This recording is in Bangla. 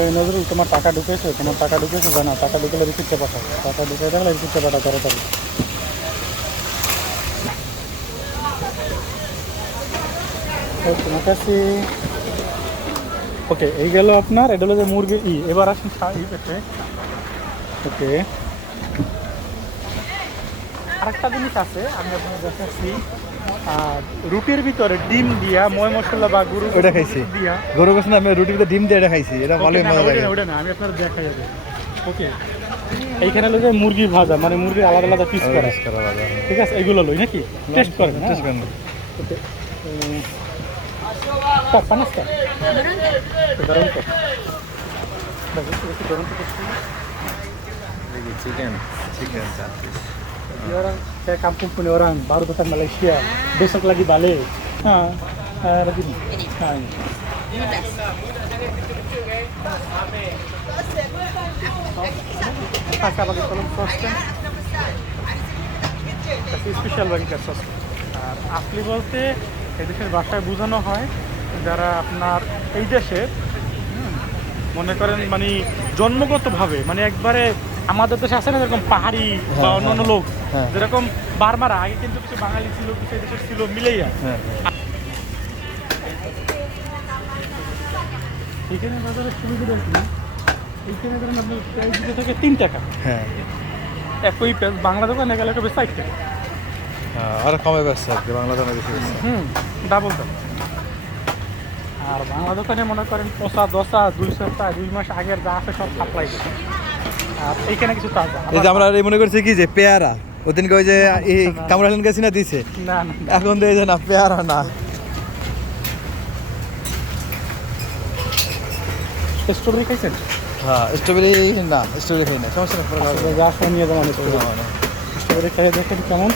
এই নজরুল, তোমার টাকা ঢুকেছে? তোমার টাকা ঢুকেছে জানা? টাকা ঢুকলে রিসিপ্টটা পাঠাও। টাকা ঢুকে থাকলে রিসিপ্টটা পাঠাও তাড়াতাড়ি। তোমার কাছে ওকে, এই গেল আপনার। এটা হলো যে মুরগি এবার আসুন পেটে। ওকে, আরেকটা জিনিস আছে আমি আপনার দেখাচ্ছি। রুটির ভিতরে ডিম দিয়া ময় মশলা বা গরু ওটা খাইছি, দিয়া গরু গোস না, আমি রুটির ভিতরে ডিম দিয়ে এটা খাইছি, এটা ভালোই মজা লাগে। ওটা না, আমি আপনার দেখা যাবে। ওকে, এইখানে লোকে মুরগি ভাজা, মানে মুরগির আলাদা আলাদা পিস করা। ঠিক আছে, এগুলো লই নাকি টেস্ট করেন? টেস্ট করেন। ওকে, panas kan? Garam kok. Bagus, itu garam kok. Chicken Dia orang kayak kampung punya orang baru datang Malaysia, besok lagi balik. Lagi nih. Nah, ini. 15. Pakai tolong sosnya. Kasih special burger sauce. আর আসলে বলতে এদেশের ভাষায় বোঝানো হয় যারা আপনার এই দেশের মনে করেন মানে জন্মগতভাবে, মানে একবারে আমাদের দেশে আছে না যেরকম পাহাড়ি বা অন্যান্য লোক, যেরকম বার্মারা আগে কিন্তু কিছু বাঙালি ছিল, কিছু দেশের ছিল, মিলেইয়া। এখানে বাজারের সুবিধা কি, এইখানে ধরেন আপনার প্রাইস দিতে থাকে 3 টাকা। হ্যাঁ, একই প্রাইস বাংলা দোকানে গেলে একটা 60 টাকা। আর কমে বেশি আর কি, বাংলা দামে বেশি। ডাবল দাম। আর বাংলা দোকানে মনে করেন পচা দশা 2 সপ্তাহ 2 মাস আগের যা আছে সব সাপ্লাই করে। আর এইখানে কিছু তাজা। এই যে আমরা মনে করছি কি যে পেয়ারা, ওদিনকে ওই যে এই কামরালেন গেছি না দিছে, না এখন দিয়ে যে না পেয়ারা না। স্ট্রবেরি খাইছেন? হ্যাঁ, স্ট্রবেরি না, স্ট্রবেরি খাই না, সমস্যা নেই, যা নিয়ে যাবেন স্ট্রবেরি খাইয়ে দেখেন কেমন।